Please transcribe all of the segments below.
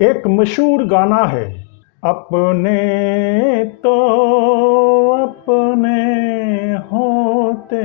एक मशहूर गाना है, अपने तो अपने होते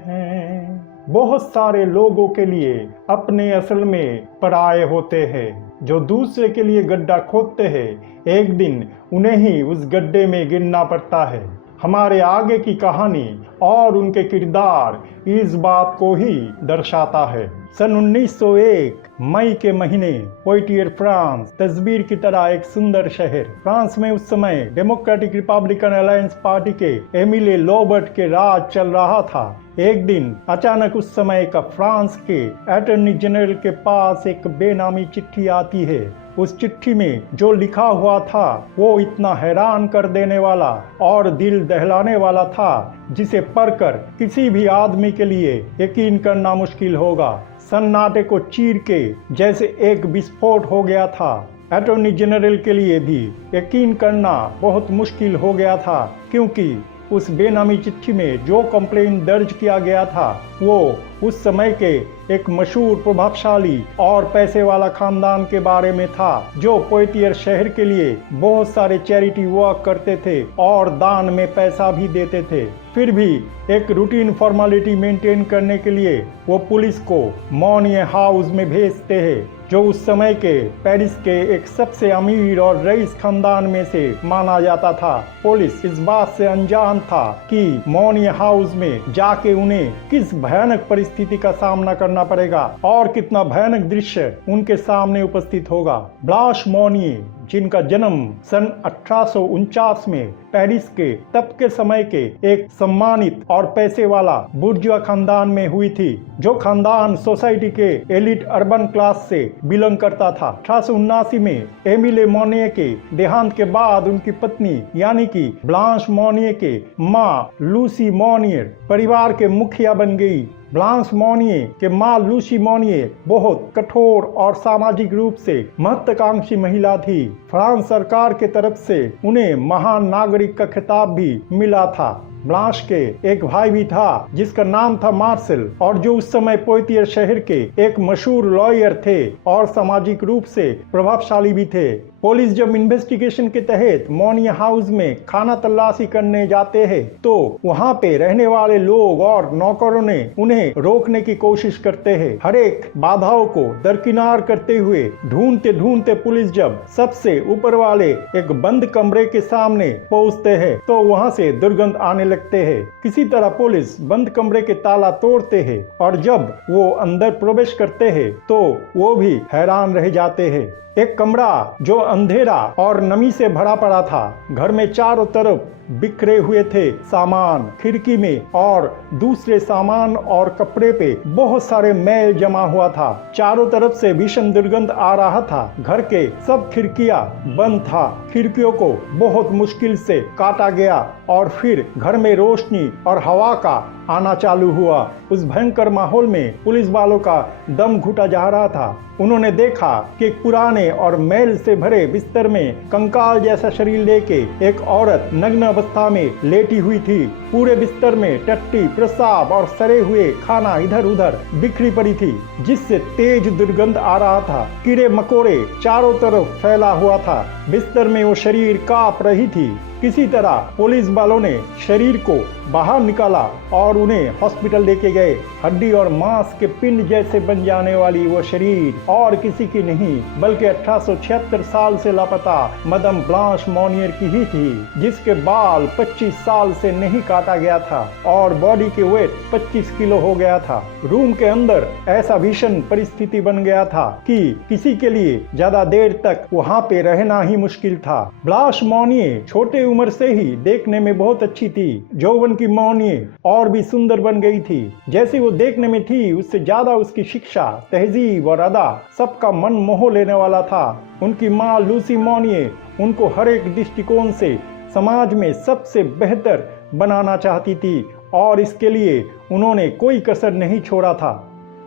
हैं। बहुत सारे लोगों के लिए अपने असल में पराये होते हैं, जो दूसरे के लिए गड्ढा खोदते हैं। एक दिन उन्हें ही उस गड्ढे में गिरना पड़ता है। हमारे आगे की कहानी और उनके किरदार इस बात को ही दर्शाता है। सन 1901 मई के महीने पोइटियर फ्रांस, तस्वीर की तरह एक सुंदर शहर। फ्रांस में उस समय डेमोक्रेटिक रिपब्लिकन अलायंस पार्टी के एमिले लोबर्ट के राज चल रहा था। एक दिन अचानक उस समय का फ्रांस के अटॉर्नी जनरल के पास एक बेनामी चिट्ठी आती है। उस चिट्ठी में जो लिखा हुआ था वो इतना हैरान कर देने वाला और दिल दहलाने वाला था, जिसे पढ़कर किसी भी आदमी के लिए यकीन करना मुश्किल होगा। सन्नाटे को चीर के जैसे एक विस्फोट हो गया था। अटॉर्नी जनरल के लिए भी यकीन करना बहुत मुश्किल हो गया था, क्योंकि उस बेनामी चिट्ठी में जो कंप्लेंट दर्ज किया गया था वो उस समय के एक मशहूर, प्रभावशाली और पैसे वाला खानदान के बारे में था, जो पोइटियर शहर के लिए बहुत सारे चैरिटी वर्क करते थे और दान में पैसा भी देते थे। फिर भी एक रूटीन फॉर्मेलिटी मेंटेन करने के लिए वो पुलिस को मॉनिये हाउस में भेजते हैं, जो उस समय के पेरिस के एक सबसे अमीर और रईस खानदान में से माना जाता था। पुलिस इस बात से अनजान था कि मॉनिये हाउस में जाके उन्हें किस भयानक परिस्थिति का सामना करना पड़ेगा और कितना भयानक दृश्य उनके सामने उपस्थित होगा। ब्लांश मॉनिये, जिनका जन्म सन 1849 में पेरिस के तब के समय के एक सम्मानित और पैसे वाला बुर्जुआ खानदान में हुई थी, जो खानदान सोसाइटी के एलिट अर्बन क्लास से बिलोंग करता था। 1879 में एमिले मॉनिये के देहांत के बाद उनकी पत्नी यानी कि ब्लांश मॉनिये के माँ लूसी मॉनिये परिवार के मुखिया बन गई। ब्लांश मॉनिये के माँ लूसी मॉनिये बहुत कठोर और सामाजिक रूप से महत्वाकांक्षी महिला थी। फ्रांस सरकार के तरफ से उन्हें महान नागरिक का खिताब भी मिला था। ब्लांश के एक भाई भी था जिसका नाम था मार्सेल, और जो उस समय पोइटियर शहर के एक मशहूर लॉयर थे और सामाजिक रूप से प्रभावशाली भी थे। पुलिस जब इन्वेस्टिगेशन के तहत मॉनिये हाउस में खाना तलाशी करने जाते हैं तो वहाँ पे रहने वाले लोग और नौकरों ने उन्हें रोकने की कोशिश करते हैं। हर एक बाधाओं को दरकिनार करते हुए ढूंढते ढूंढते पुलिस जब सबसे ऊपर वाले एक बंद कमरे के सामने पहुँचते हैं तो वहाँ से दुर्गंध आने लगते हैं। किसी तरह पुलिस बंद कमरे के ताला तोड़ते हैं और जब वो अंदर प्रवेश करते हैं तो वो भी हैरान रह जाते हैं। एक कमरा जो अंधेरा और नमी से भरा पड़ा था। घर में चारों तरफ बिखरे हुए थे सामान, खिड़की में और दूसरे सामान और कपड़े पे बहुत सारे मैल जमा हुआ था। चारों तरफ से भीषण दुर्गंध आ रहा था। घर के सब खिड़कियां बंद था। खिड़कियों को बहुत मुश्किल से काटा गया और फिर घर में रोशनी और हवा का आना चालू हुआ। उस भयंकर माहौल में पुलिस वालों का दम घुटा जा रहा था। उन्होंने देखा कि एक पुराने और मैल से भरे बिस्तर में कंकाल जैसा शरीर लेके एक औरत नग्न अवस्था में लेटी हुई थी। पूरे बिस्तर में टट्टी, प्रसाब और सड़े हुए खाना इधर उधर बिखरी पड़ी थी, जिससे तेज दुर्गंध आ रहा था। कीड़े मकोड़े चारों तरफ फैला हुआ था। बिस्तर में वो शरीर कांप रही थी। किसी तरह पुलिस वालों ने शरीर को बाहर निकाला और उन्हें हॉस्पिटल लेके गए। हड्डी और मांस के पिंड जैसे बन जाने वाली वो शरीर और किसी की नहीं बल्कि 1876 साल से लापता मदम ब्लांश मॉनिये की ही थी, जिसके बाल 25 साल से नहीं काटा गया था और बॉडी के वेट 25 किलो हो गया था। रूम के अंदर ऐसा भीषण परिस्थिति बन गया था कि किसी के लिए ज्यादा देर तक वहाँ पे रहना ही मुश्किल था। ब्लांश मॉनिये छोटे उम्र से ही देखने में बहुत अच्छी थी। यौवन की मॉनिये और भी सुंदर बन गई थी। जैसे वो देखने में थी उससे ज्यादा उसकी शिक्षा, तहजीब और अदा सबका मन मोह लेने वाला था। उनकी माँ लूसी मॉनिये उनको हर एक दृष्टिकोण से समाज में सबसे बेहतर बनाना चाहती थी और इसके लिए उन्होंने कोई कसर नहीं छोड़ा था।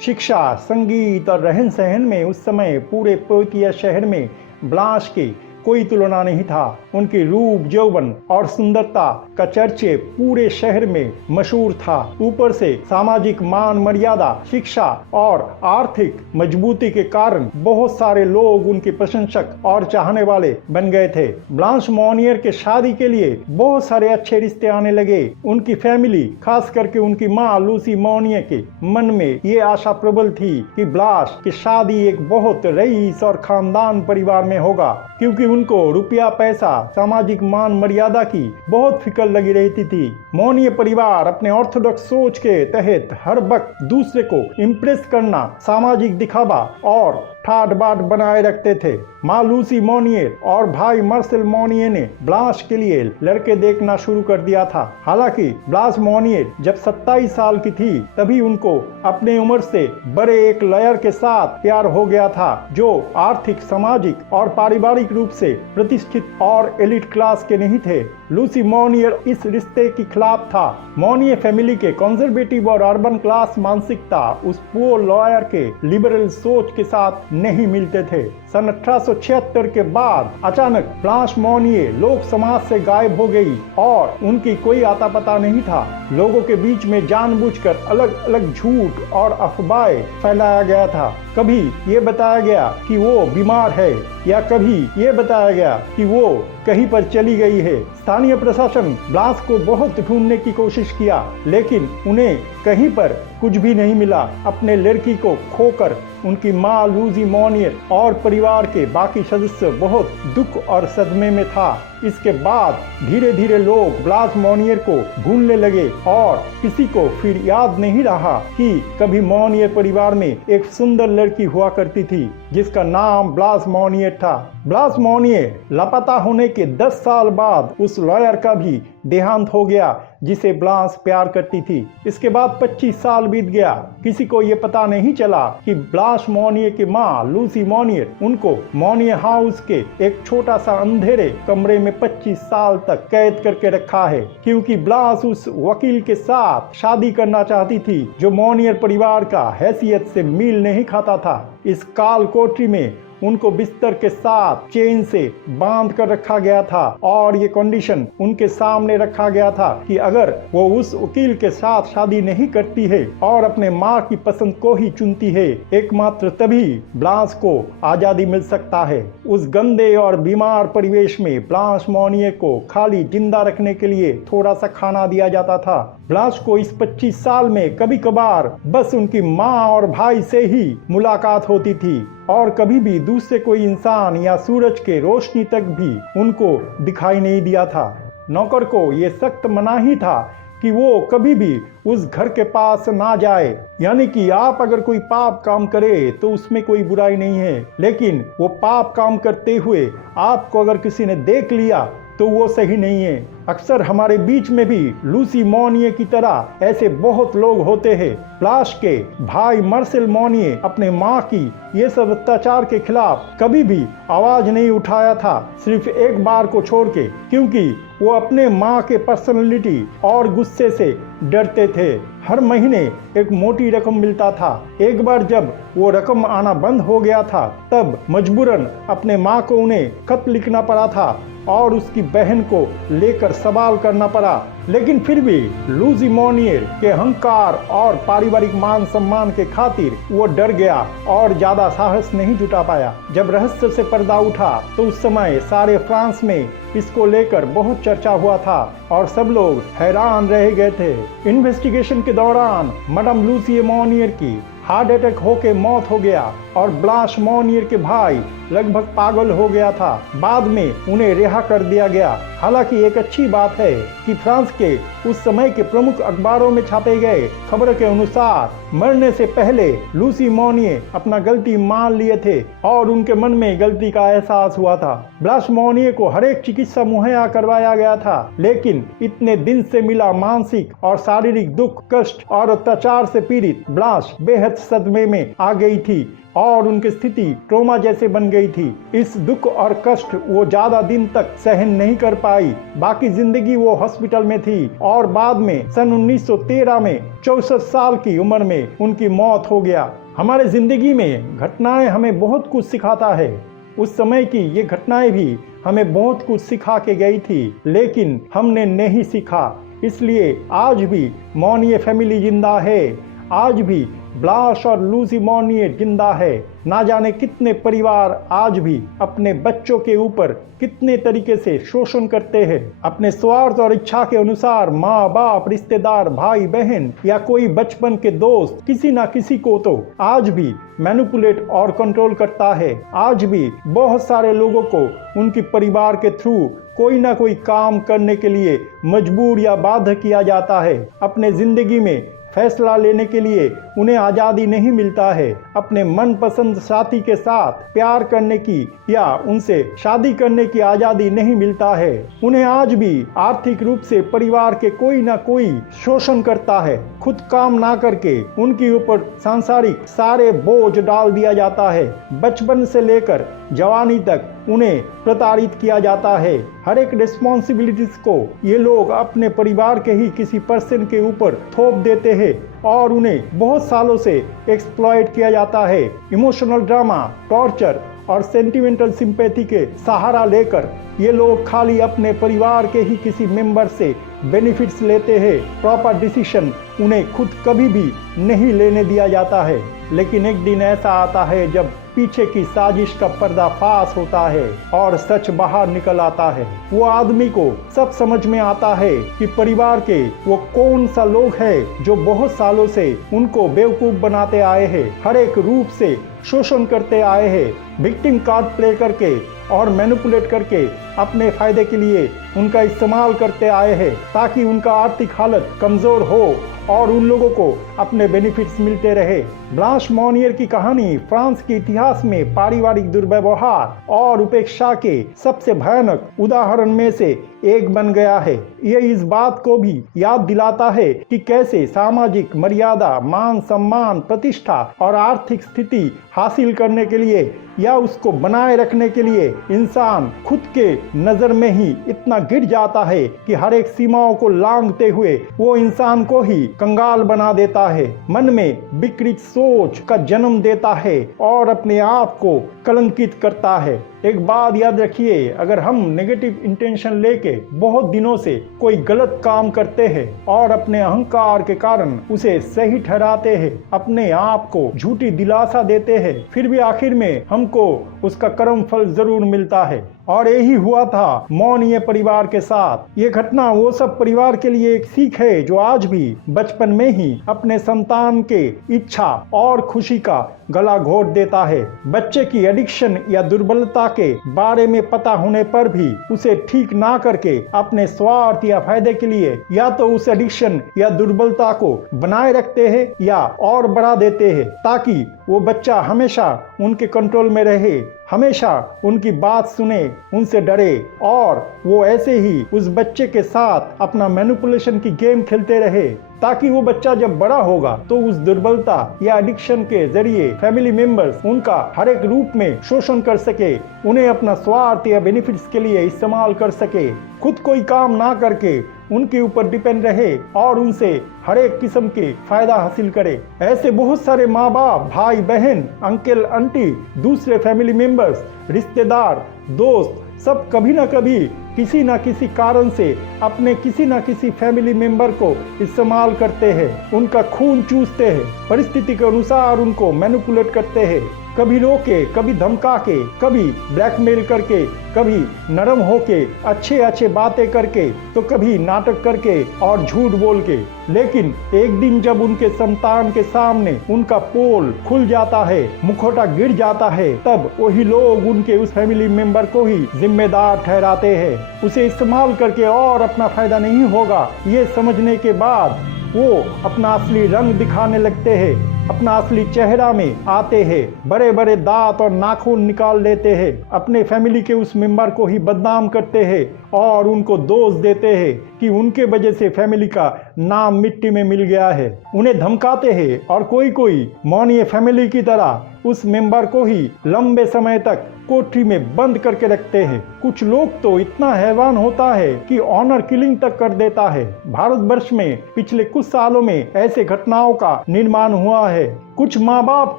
शिक्षा, संगीत और रहन सहन में उस समय पूरे पोइटियर शहर में ब्लांश के कोई तुलना नहीं था। उनकी रूप, यौवन और सुंदरता का चर्चे पूरे शहर में मशहूर था। ऊपर से सामाजिक मान मर्यादा, शिक्षा और आर्थिक मजबूती के कारण बहुत सारे लोग उनके प्रशंसक और चाहने वाले बन गए थे। ब्लांश मॉनियर के शादी के लिए बहुत सारे अच्छे रिश्ते आने लगे। उनकी फैमिली, खास करके उनकी माँ लूसी मॉनियर के मन में ये आशा प्रबल थी कि ब्लांश की शादी एक बहुत रईस और खानदान परिवार में होगा, क्योंकि उनको रुपया, पैसा, सामाजिक मान मर्यादा की बहुत फिक्र लगी रहती थी। मॉनियर परिवार अपने ऑर्थोडॉक्स सोच के तहत हर वक्त दूसरे को इम्प्रेस करना, सामाजिक दिखावा और ठाट बाट बनाए रखते थे। माँ लूसी मॉनियर और भाई मार्सेल मॉनियर ने ब्लांश के लिए लड़के देखना शुरू कर दिया था। हालांकि ब्लांश मॉनियर जब 27 साल की थी तभी उनको अपने उम्र से बड़े एक लॉयर के साथ प्यार हो गया था, जो आर्थिक, सामाजिक और पारिवारिक रूप से प्रतिष्ठित और एलिट क्लास के नहीं थे। लूसी मॉनियर इस रिश्ते के खिलाफ था। मॉनियर फैमिली के कंजर्वेटिव और अर्बन क्लास मानसिकता उस पुअर लॉयर के लिबरल सोच के साथ नहीं मिलते थे। सन 1876 के बाद अचानक ब्लांश मॉनियर लोक समाज से गायब हो गई और उनकी कोई आता पता नहीं था। लोगों के बीच में जानबूझकर अलग अलग झूठ और अफवाहें फैलाया गया था। कभी ये बताया गया कि वो बीमार है या कभी ये बताया गया कि वो कहीं पर चली गई है। स्थानीय प्रशासन ब्लांश को बहुत ढूंढने की कोशिश किया, लेकिन उन्हें कहीं पर कुछ भी नहीं मिला। अपने लड़की को खोकर उनकी माँ लूसी मॉनियर और परिवार के बाकी सदस्य बहुत दुख और सदमे में था। इसके बाद धीरे धीरे लोग ब्लांश मॉनियर को भूलने लगे और किसी को फिर याद नहीं रहा कि कभी मॉनियर परिवार में एक सुंदर लड़की हुआ करती थी जिसका नाम ब्लांश मॉनियर था। ब्लांश मॉनियर लापता होने के 10 साल बाद उस लॉयर का भी देहांत हो गया जिसे ब्लांश प्यार करती थी। इसके बाद 25 साल बीत गया। किसी को ये पता नहीं चला कि ब्लांश मॉनियर की माँ लूसी मॉनियर उनको मॉनियर हाउस के एक छोटा सा अंधेरे कमरे में 25 साल तक कैद करके रखा है, क्योंकि ब्लांश उस वकील के साथ शादी करना चाहती थी जो मॉनियर परिवार का हैसियत से मेल नहीं खाता था। इस काल कोठरी में उनको बिस्तर के साथ चेन से बांध कर रखा गया था और ये कंडीशन उनके सामने रखा गया था कि अगर वो उस वकील के साथ शादी नहीं करती है और अपने माँ की पसंद को ही चुनती है, एकमात्र तभी ब्लांश को आजादी मिल सकता है। उस गंदे और बीमार परिवेश में ब्लांश मॉनियर को खाली जिंदा रखने के लिए थोड़ा सा खाना दिया जाता था। ब्लांश को इस 25 साल में कभी कभार बस उनकी माँ और भाई से ही मुलाकात होती थी और कभी भी दूसरे कोई इंसान या सूरज के रोशनी तक भी उनको दिखाई नहीं दिया था। नौकर को ये सख्त मनाही था कि वो कभी भी उस घर के पास ना जाए, यानी कि आप अगर कोई पाप काम करे तो उसमें कोई बुराई नहीं है, लेकिन वो पाप काम करते हुए आपको अगर किसी ने देख लिया तो वो सही नहीं है। अक्सर हमारे बीच में भी लूसी मॉनियर की तरह ऐसे बहुत लोग होते हैं। ब्लांश के भाई मार्सेल मॉनियर अपने माँ की ये सब अत्याचार के खिलाफ कभी भी आवाज नहीं उठाया था, सिर्फ एक बार को छोड़ के, क्योंकि वो अपने माँ के पर्सनालिटी और गुस्से से डरते थे। हर महीने एक मोटी रकम मिलता था। एक बार जब वो रकम आना बंद हो गया था तब मजबूरन अपने माँ को उन्हें खत लिखना पड़ा था और उसकी बहन को लेकर सवाल करना पड़ा, लेकिन फिर भी लूसी मॉनियर के अहंकार और पारिवारिक मान सम्मान के खातिर वो डर गया और ज्यादा साहस नहीं जुटा पाया। जब रहस्य से पर्दा उठा तो उस समय सारे फ्रांस में इसको लेकर बहुत चर्चा हुआ था और सब लोग हैरान रह गए थे। इन्वेस्टिगेशन के दौरान मैडम लूसी मॉनियर की हार्ट अटैक होके मौत हो गया और ब्लांश मॉनियर के भाई लगभग पागल हो गया था। बाद में उन्हें रिहा कर दिया गया। हालांकि एक अच्छी बात है कि फ्रांस के उस समय के प्रमुख अखबारों में छापे गए खबर के अनुसार मरने से पहले लूसी मॉनियर अपना गलती मान लिए थे और उनके मन में गलती का एहसास हुआ था। ब्लांश मॉनियर को हर एक चिकित्सा मुहैया करवाया गया था, लेकिन इतने दिन से मिला मानसिक और शारीरिक दुख, कष्ट और अत्याचार से पीड़ित ब्लांश बेहद सदमे में आ गई थी और उनकी स्थिति ट्रोमा जैसे बन गई थी। इस दुख और कष्ट वो ज्यादा दिन तक सहन नहीं कर पाई। बाकी जिंदगी वो हॉस्पिटल में थी और बाद में सन 1913 में 64 साल की उम्र में उनकी मौत हो गया। हमारे जिंदगी में घटनाएं हमें बहुत कुछ सिखाता है। उस समय की ये घटनाएं भी हमें बहुत कुछ सिखा के गई थी, लेकिन हमने नहीं सीखा। इसलिए आज भी मॉनिए फैमिली जिंदा है, आज भी ब्लाश और लूसी मॉनिए जिंदा है। ना जाने कितने परिवार आज भी अपने बच्चों के ऊपर कितने तरीके से शोषण करते हैं। अपने स्वार्थ और इच्छा के अनुसार माँ बाप, रिश्तेदार, भाई बहन या कोई बचपन के दोस्त किसी ना किसी को तो आज भी मैनिपुलेट और कंट्रोल करता है। आज भी बहुत सारे लोगों को उनके परिवार के थ्रू कोई ना कोई काम करने के लिए मजबूर या बाध्य किया जाता है। अपने जिंदगी में फैसला लेने के लिए उन्हें आज़ादी नहीं मिलता है। अपने मनपसंद साथी के साथ प्यार करने की या उनसे शादी करने की आज़ादी नहीं मिलता है। उन्हें आज भी आर्थिक रूप से परिवार के कोई ना कोई शोषण करता है। खुद काम ना करके उनके ऊपर सांसारिक सारे बोझ डाल दिया जाता है। बचपन से लेकर जवानी तक उन्हें प्रताड़ित किया जाता है। हर एक रिस्पॉन्सिबिलिटीज को ये लोग अपने परिवार के ही किसी पर्सन के ऊपर थोप देते हैं और उन्हें बहुत सालों से एक्सप्लॉइट किया जाता है। इमोशनल ड्रामा, टॉर्चर और सेंटिमेंटल सिंपैथी के सहारा लेकर ये लोग खाली अपने परिवार के ही किसी मेंबर से बेनिफिट्स लेते हैं। प्रॉपर डिसीजन उन्हें खुद कभी भी नहीं लेने दिया जाता है। लेकिन एक दिन ऐसा आता है जब पीछे की साजिश का पर्दाफाश होता है और सच बाहर निकल आता है। वो आदमी को सब समझ में आता है कि परिवार के वो कौन सा लोग हैं जो बहुत सालों से उनको बेवकूफ बनाते आए हैं, हर एक रूप से शोषण करते आए हैं, विक्टिम कार्ड प्ले करके और मैनिपुलेट करके अपने फायदे के लिए उनका इस्तेमाल करते आए हैं ताकि उनका आर्थिक हालत कमजोर हो और उन लोगों को अपने बेनिफिट्स मिलते रहे। ब्लांश मॉनियर की कहानी फ्रांस के इतिहास में पारिवारिक दुर्व्यवहार और उपेक्षा के सबसे भयानक उदाहरण में से एक बन गया है। यह इस बात को भी याद दिलाता है कि कैसे सामाजिक मर्यादा, मान सम्मान, प्रतिष्ठा और आर्थिक स्थिति हासिल करने के लिए या उसको बनाए रखने के लिए इंसान खुद के नजर में ही इतना गिर जाता है कि हर एक सीमाओं को लांघते हुए वो इंसान को ही कंगाल बना देता है, मन में विकृत सोच का जन्म देता है और अपने आप को कलंकित करता है। एक बात याद रखिए, अगर हम नेगेटिव इंटेंशन लेके बहुत दिनों से कोई गलत काम करते हैं और अपने अहंकार के कारण उसे सही ठहराते हैं, अपने आप को झूठी दिलासा देते हैं, फिर भी आखिर में हमको उसका कर्म फल जरूर मिलता है। और यही हुआ था मॉनिए परिवार के साथ। ये घटना वो सब परिवार के लिए एक सीख है जो आज भी बचपन में ही अपने संतान के इच्छा और खुशी का गला घोट देता है। बच्चे की एडिक्शन या दुर्बलता के बारे में पता होने पर भी उसे ठीक ना करके अपने स्वार्थ या फायदे के लिए या तो उस एडिक्शन या दुर्बलता को बनाए रखते हैं या और बढ़ा देते हैं ताकि वो बच्चा हमेशा उनके कंट्रोल में रहे, हमेशा उनकी बात सुने, उनसे डरे और वो ऐसे ही उस बच्चे के साथ अपना मैनिपुलेशन की गेम खेलते रहे ताकि वो बच्चा जब बड़ा होगा तो उस दुर्बलता या एडिक्शन के जरिए फैमिली मेंबर्स उनका हर एक रूप में शोषण कर सके, उन्हें अपना स्वार्थ या बेनिफिट्स के लिए इस्तेमाल कर सके, खुद कोई काम ना करके उनके ऊपर डिपेंड रहे और उनसे हर एक किस्म के फायदा हासिल करे। ऐसे बहुत सारे माँ बाप, भाई बहन, अंकल आंटी, दूसरे फैमिली मेंबर्स, रिश्तेदार, दोस्त सब कभी ना कभी किसी ना किसी कारण से अपने किसी ना किसी फैमिली मेंबर को इस्तेमाल करते हैं, उनका खून चूसते हैं, परिस्थिति के अनुसार उनको मैनिपुलेट करते हैं, कभी रोके, कभी धमका के, कभी ब्लैकमेल करके, कभी नरम होके, अच्छे बातें करके, तो कभी नाटक करके और झूठ बोल के। लेकिन एक दिन जब उनके संतान के सामने उनका पोल खुल जाता है, मुखौटा गिर जाता है, तब वही लोग उनके उस फैमिली मेंबर को ही जिम्मेदार ठहराते हैं। उसे इस्तेमाल करके और अपना फायदा नहीं होगा ये समझने के बाद वो अपना असली रंग दिखाने लगते हैं, अपना असली चेहरा में आते हैं, बड़े बड़े दांत और नाखून निकाल लेते हैं, अपने फैमिली के उस मेंबर को ही बदनाम करते हैं और उनको दोष देते हैं कि उनके वजह से फैमिली का नाम मिट्टी में मिल गया है। उन्हें धमकाते हैं और कोई मॉनिए फैमिली की तरह उस मेंबर को ही लंबे समय तक कोठरी में बंद करके रखते हैं। कुछ लोग तो इतना हैवान होता है कि ऑनर किलिंग तक कर देता है। भारतवर्ष में पिछले कुछ सालों में ऐसे घटनाओं का निर्माण हुआ है। कुछ माँ बाप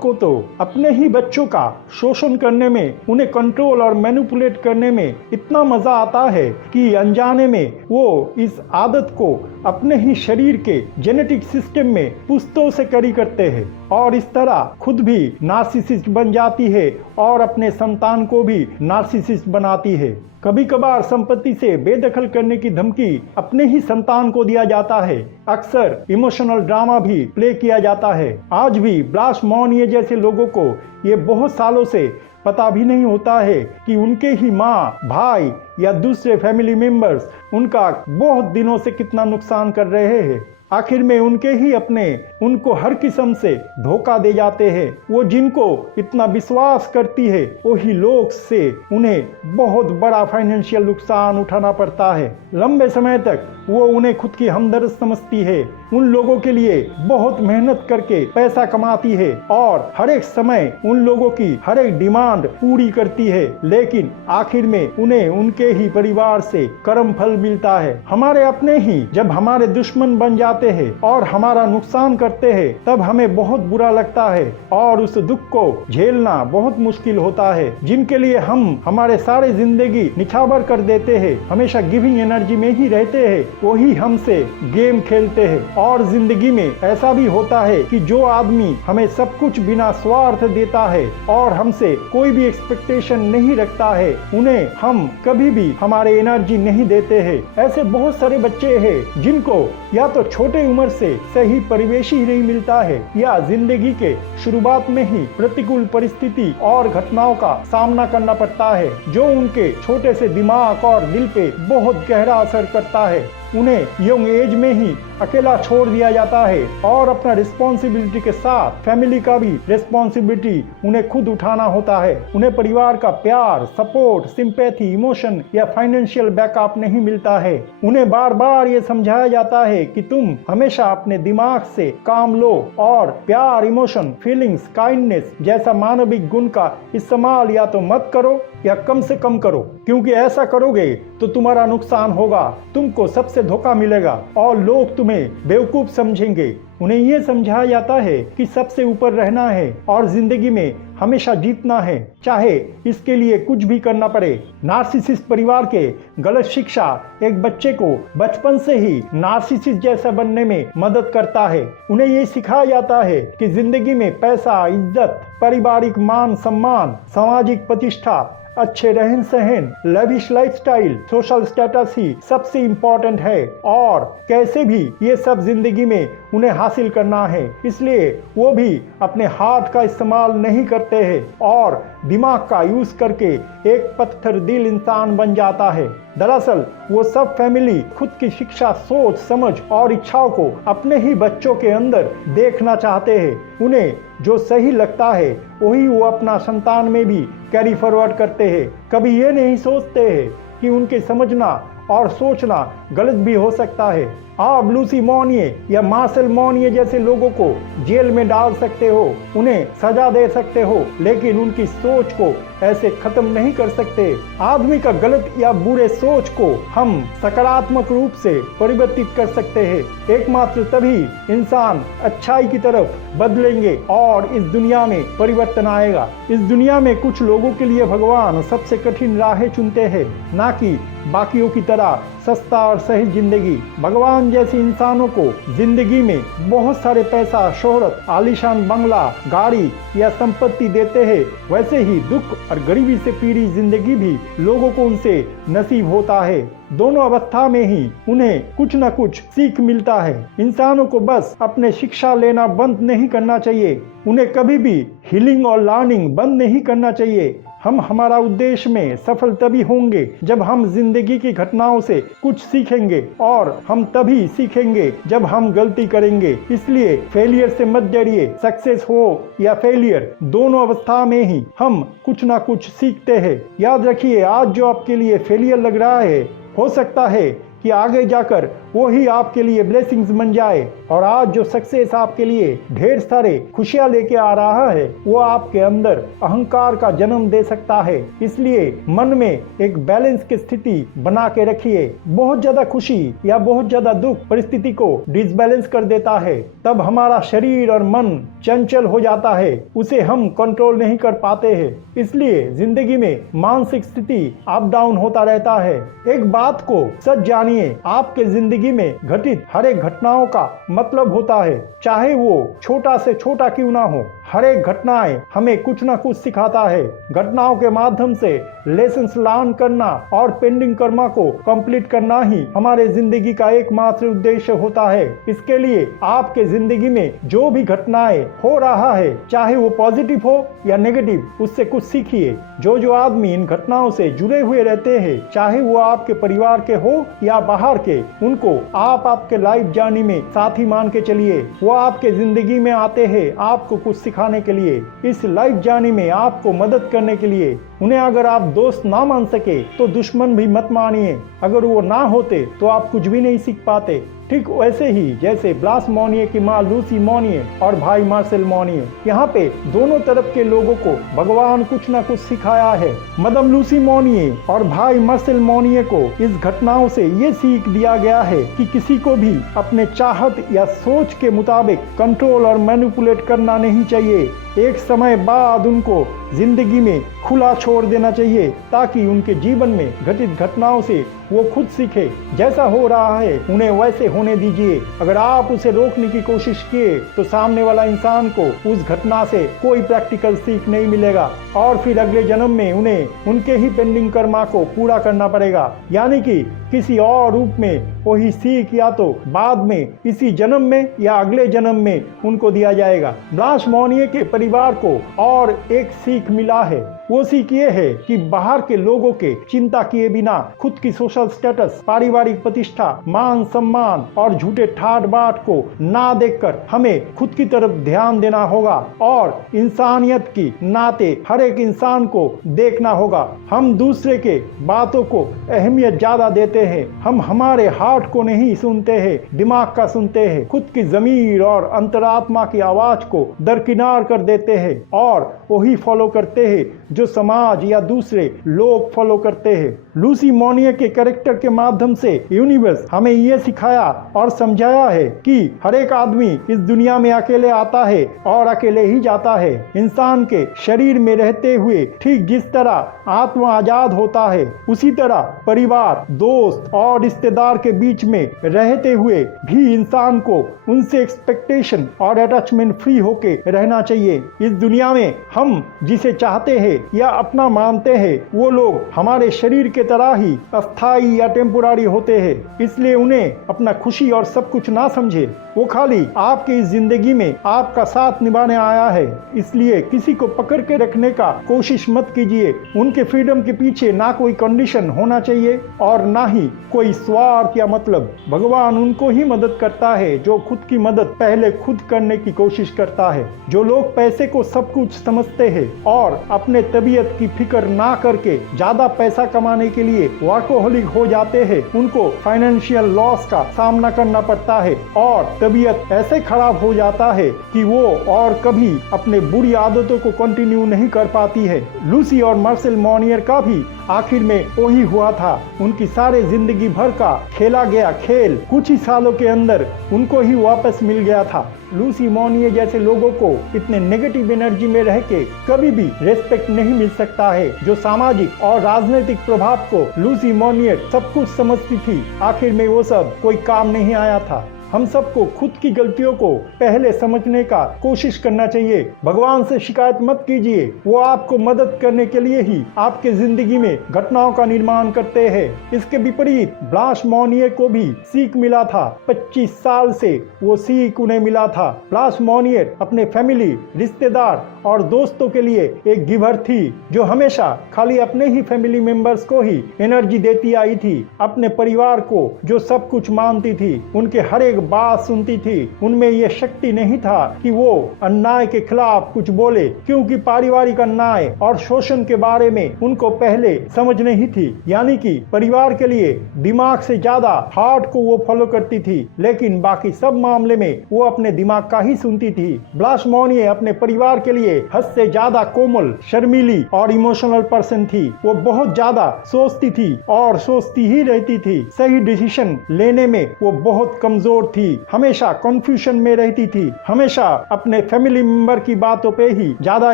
को तो अपने ही बच्चों का शोषण करने में, उन्हें कंट्रोल और मैनिपुलेट करने में इतना मजा आता है कि अनजाने में वो इस आदत को अपने ही शरीर के जेनेटिक सिस्टम में पुश्तों से करी करते हैं और इस तरह खुद भी नार्सिसिस्ट बन जाती है और अपने संतान को भी नार्सिसिस्ट बनाती है। कभी कभार संपत्ति से बेदखल करने की धमकी अपने ही संतान को दिया जाता है। अक्सर इमोशनल ड्रामा भी प्ले किया जाता है। आज भी ब्लास मौर्य जैसे लोगों को ये बहुत सालों से पता भी नहीं होता है कि उनके ही माँ, भाई या दूसरे फैमिली मेंबर्स उनका बहुत दिनों से कितना नुकसान कर रहे हैं। आखिर में उनके ही अपने उनको हर किस्म से धोखा दे जाते हैं। वो जिनको इतना विश्वास करती है वही लोग से उन्हें बहुत बड़ा फाइनेंशियल नुकसान उठाना पड़ता है। लंबे समय तक वो उन्हें खुद की हमदर्द समझती है, उन लोगों के लिए बहुत मेहनत करके पैसा कमाती है और हर एक समय उन लोगों की हर एक डिमांड पूरी करती है, लेकिन आखिर में उन्हें उनके ही परिवार से कर्म फल मिलता है। हमारे अपने ही जब हमारे दुश्मन बन जाते हैं और हमारा नुकसान करते हैं तब हमें बहुत बुरा लगता है और उस दुख को झेलना बहुत मुश्किल होता है। जिनके लिए हम हमारे सारे जिंदगी निछावर कर देते हैं, हमेशा गिविंग एनर्जी में ही रहते हैं, वही हमसे गेम खेलते हैं। और जिंदगी में ऐसा भी होता है कि जो आदमी हमें सब कुछ बिना स्वार्थ देता है और हमसे कोई भी एक्सपेक्टेशन नहीं रखता है, उन्हें हम कभी भी हमारे एनर्जी नहीं देते हैं। ऐसे बहुत सारे बच्चे हैं जिनको या तो छोटे उम्र से सही परिवेश ही नहीं मिलता है या जिंदगी के शुरुआत में ही प्रतिकूल परिस्थिति और घटनाओं का सामना करना पड़ता है जो उनके छोटे से दिमाग और दिल पे बहुत गहरा असर करता है। उन्हें यंग एज में ही अकेला छोड़ दिया जाता है और अपना रिस्पॉन्सिबिलिटी के साथ फैमिली का भी रिस्पॉन्सिबिलिटी उन्हें खुद उठाना होता है। उन्हें परिवार का प्यार, सपोर्ट, सिंपैथी, इमोशन या फाइनेंशियल बैकअप नहीं मिलता है। उन्हें बार बार ये समझाया जाता है कि तुम हमेशा अपने दिमाग से काम लो और प्यार, इमोशन, फीलिंग्स, काइंडनेस जैसा मानविक गुण का इस्तेमाल या तो मत करो या कम से कम करो, क्योंकि ऐसा करोगे तो तुम्हारा नुकसान होगा, तुमको सबसे धोखा मिलेगा और लोग तुम्हें बेवकूफ समझेंगे। उन्हें यह समझाया जाता है कि सबसे ऊपर रहना है और जिंदगी में हमेशा जीतना है, चाहे इसके लिए कुछ भी करना पड़े। नार्सिसिस्ट परिवार के गलत शिक्षा एक बच्चे को बचपन से ही नार्सिसिस्ट जैसा बनने में मदद करता है। उन्हें ये सिखाया जाता है कि जिंदगी में पैसा, इज्जत, पारिवारिक मान सम्मान, सामाजिक प्रतिष्ठा, अच्छे रहन सहन, लविश लाइफस्टाइल, सोशल स्टेटस ही सबसे इम्पोर्टेंट है और कैसे भी ये सब जिंदगी में उन्हें हासिल करना है। इसलिए वो भी अपने हाथ का इस्तेमाल नहीं करते हैं और दिमाग का यूज करके एक पत्थर दिल इंसान बन जाता है। दरअसल वो सब फैमिली खुद की शिक्षा, सोच, समझ और इच्छाओं को अपने ही बच्चों के अंदर देखना चाहते हैं। उन्हें जो सही लगता है वही वो अपना संतान में भी कैरी फॉरवर्ड करते हैं। कभी ये नहीं सोचते हैं कि उनके समझना और सोचना गलत भी हो सकता है। आप लूसी मौर्य या मार्शल मौर्य जैसे लोगों को जेल में डाल सकते हो, उन्हें सजा दे सकते हो, लेकिन उनकी सोच को ऐसे खत्म नहीं कर सकते। आदमी का गलत या बुरे सोच को हम सकारात्मक रूप से परिवर्तित कर सकते हैं। एकमात्र तभी इंसान अच्छाई की तरफ बदलेंगे और इस दुनिया में परिवर्तन आएगा। इस दुनिया में कुछ लोगों के लिए भगवान सबसे कठिन राहें चुनते हैं, ना कि बाकियों की तरह सस्ता और सही जिंदगी। भगवान जैसे इंसानों को जिंदगी में बहुत सारे पैसा, शोहरत, आलीशान बंगला, गाड़ी या संपत्ति देते हैं, वैसे ही दुख और गरीबी से पीड़ी जिंदगी भी लोगों को उनसे नसीब होता है। दोनों अवस्था में ही उन्हें कुछ न कुछ सीख मिलता है। इंसानों को बस अपने शिक्षा लेना बंद नहीं करना चाहिए, उन्हें कभी भी हीलिंग और लर्निंग बंद नहीं करना चाहिए। हम हमारा उद्देश्य में सफल तभी होंगे जब हम जिंदगी की घटनाओं से कुछ सीखेंगे और हम तभी सीखेंगे जब हम गलती करेंगे। इसलिए फेलियर से मत डरिए। सक्सेस हो या फेलियर, दोनों अवस्था में ही हम कुछ ना कुछ सीखते हैं। याद रखिए, आज जो आपके लिए फेलियर लग रहा है, हो सकता है कि आगे जाकर वो ही आपके लिए ब्लेसिंग्स बन जाए। और आज जो सक्सेस आपके लिए ढेर सारे खुशियां लेके आ रहा है, वो आपके अंदर अहंकार का जन्म दे सकता है। इसलिए मन में एक बैलेंस की स्थिति बना के रखिए। बहुत ज्यादा खुशी या बहुत ज्यादा दुख परिस्थिति को डिसबैलेंस कर देता है। तब हमारा शरीर और मन चंचल हो जाता है, उसे हम कंट्रोल नहीं कर पाते हैं। इसलिए जिंदगी में मानसिक स्थिति अप डाउन होता रहता है। एक बात को सच जानिए, आपके जिंदगी में घटित हर एक घटनाओं का मतलब होता है, चाहे वो छोटा से छोटा क्यों ना हो। हर एक घटनाएं हमें कुछ ना कुछ सिखाता है। घटनाओं के माध्यम से लेसन्स लर्न करना और पेंडिंग कर्मा को कंप्लीट करना ही हमारे जिंदगी का एकमात्र उद्देश्य होता है। इसके लिए आपके जिंदगी में जो भी घटनाएं हो रहा है, चाहे वो पॉजिटिव हो या नेगेटिव, उससे कुछ सीखिए। जो आदमी इन घटनाओं से जुड़े हुए रहते हैं, चाहे वो आपके परिवार के हो या बाहर के, उनको आप आपके लाइफ जर्नी में साथी मान के चलिए। वो आपके जिंदगी में आते हैं आपको कुछ सिखाने के लिए, इस लाइफ जर्नी में आपको मदद करने के लिए। उन्हें अगर आप दोस्त ना मान सके तो दुश्मन भी मत मानिए। अगर वो ना होते तो आप कुछ भी नहीं सीख पाते। ठीक वैसे ही जैसे ब्लास मोनिये की माँ लूसी मोनिये और भाई मार्सेल मोनिये, यहाँ पे दोनों तरफ के लोगों को भगवान कुछ ना कुछ सिखाया है। मदम लूसी मोनिये और भाई मार्सेल मोनिये को इस घटनाओं से ये सीख दिया गया है कि किसी को भी अपने चाहत या सोच के मुताबिक कंट्रोल और मैनिपुलेट करना नहीं चाहिए। एक समय बाद उनको जिंदगी में खुला छोड़ देना चाहिए, ताकि उनके जीवन में घटित घटनाओं से वो खुद सीखे। जैसा हो रहा है उन्हें वैसे होने दीजिए। अगर आप उसे रोकने की कोशिश किए तो सामने वाला इंसान को उस घटना से कोई प्रैक्टिकल सीख नहीं मिलेगा और फिर अगले जन्म में उन्हें उनके ही पेंडिंग कर्मा को पूरा करना पड़ेगा। यानी कि किसी और रूप में वही सीख या तो बाद में इसी जन्म में या अगले जन्म में उनको दिया जाएगा। ब्लास मोनिये के परिवार को और एक सीख मिला है। वो सीख ये है कि बाहर के लोगों के चिंता किए बिना खुद की सोशल स्टेटस, पारिवारिक प्रतिष्ठा, मान सम्मान और झूठे ठाट बाट को ना देखकर हमें खुद की तरफ ध्यान देना होगा और इंसानियत की नाते हर एक इंसान को देखना होगा। हम दूसरे के बातों को अहमियत ज्यादा देते हैं। हम हमारे हार्ट को नहीं सुनते हैं, दिमाग का सुनते हैं। खुद की जमीर और अंतरात्मा की आवाज को दरकिनार कर देते हैं और वही फॉलो करते हैं जो समाज या दूसरे लोग फॉलो करते हैं। लूसी मोनिये के कैरेक्टर के माध्यम से यूनिवर्स हमें ये सिखाया और समझाया है कि हर एक आदमी इस दुनिया में अकेले आता है और अकेले ही जाता है। इंसान के शरीर में रहते हुए ठीक जिस तरह आत्मा आजाद होता है, उसी तरह परिवार, दोस्त और रिश्तेदार के बीच में रहते हुए भी इंसान को उनसे एक्सपेक्टेशन और अटैचमेंट फ्री होके रहना चाहिए। इस दुनिया में हम जिसे चाहते हैं या अपना मानते हैं, वो लोग हमारे शरीर के तरह ही अस्थाई या टेम्पोरारी होते हैं। इसलिए उन्हें अपना खुशी और सब कुछ ना समझे। वो खाली आपकी इस जिंदगी में आपका साथ निभाने आया है। इसलिए किसी को पकड़ के रखने का कोशिश मत कीजिए। उनके फ्रीडम के पीछे ना कोई कंडीशन होना चाहिए और ना ही कोई स्वार्थ या मतलब। भगवान उनको ही मदद करता है जो खुद की मदद पहले खुद करने की कोशिश करता है। जो लोग पैसे को सब कुछ समझते हैं और अपने तबीयत की फिक्र ना करके ज्यादा पैसा कमाने के लिए वर्कोहलिक हो जाते हैं, उनको फाइनेंशियल लॉस का सामना करना पड़ता है और तबीयत ऐसे खराब हो जाता है कि वो और कभी अपने बुरी आदतों को कंटिन्यू नहीं कर पाती है। लूसी और मार्सेल मोनिये का भी आखिर में वही हुआ था। उनकी सारे जिंदगी भर का खेला गया खेल कुछ ही सालों के अंदर उनको ही वापस मिल गया था। लूसी मोनिये जैसे लोगों को इतने नेगेटिव एनर्जी में रह के कभी भी रेस्पेक्ट नहीं मिल सकता है। जो सामाजिक और राजनीतिक प्रभाव को लूसी मोनिये सब कुछ समझती थी, आखिर में वो सब कोई काम नहीं आया था। हम सबको खुद की गलतियों को पहले समझने का कोशिश करना चाहिए। भगवान से शिकायत मत कीजिए, वो आपको मदद करने के लिए ही आपके जिंदगी में घटनाओं का निर्माण करते हैं। इसके विपरीत ब्लास मोनिये को भी सीख मिला था। 25 साल से वो सीख उन्हें मिला था। ब्लास मोनिये अपने फैमिली, रिश्तेदार और दोस्तों के लिए एक गिवर थी, जो हमेशा खाली अपने ही फैमिली मेंबर्स को ही एनर्जी देती आई थी। अपने परिवार को जो सब कुछ मानती थी, उनके हर एक बात सुनती थी उनमें यह शक्ति नहीं था कि वो अन्याय के खिलाफ कुछ बोले, क्योंकि पारिवारिक अन्याय और शोषण के बारे में उनको पहले समझ नहीं थी। यानी कि परिवार के लिए दिमाग से ज्यादा हार्ट को वो फॉलो करती थी, लेकिन बाकी सब मामले में वो अपने दिमाग का ही सुनती थी। ब्लास मोनिये अपने परिवार के लिए हद से ज्यादा कोमल, शर्मीली और इमोशनल पर्सन थी। वो बहुत ज्यादा सोचती थी और सोचती ही रहती थी। सही डिसीजन लेने में वो बहुत कमजोर थी, हमेशा कंफ्यूजन में रहती थी, हमेशा अपने फैमिली मेंबर की बातों पे ही ज्यादा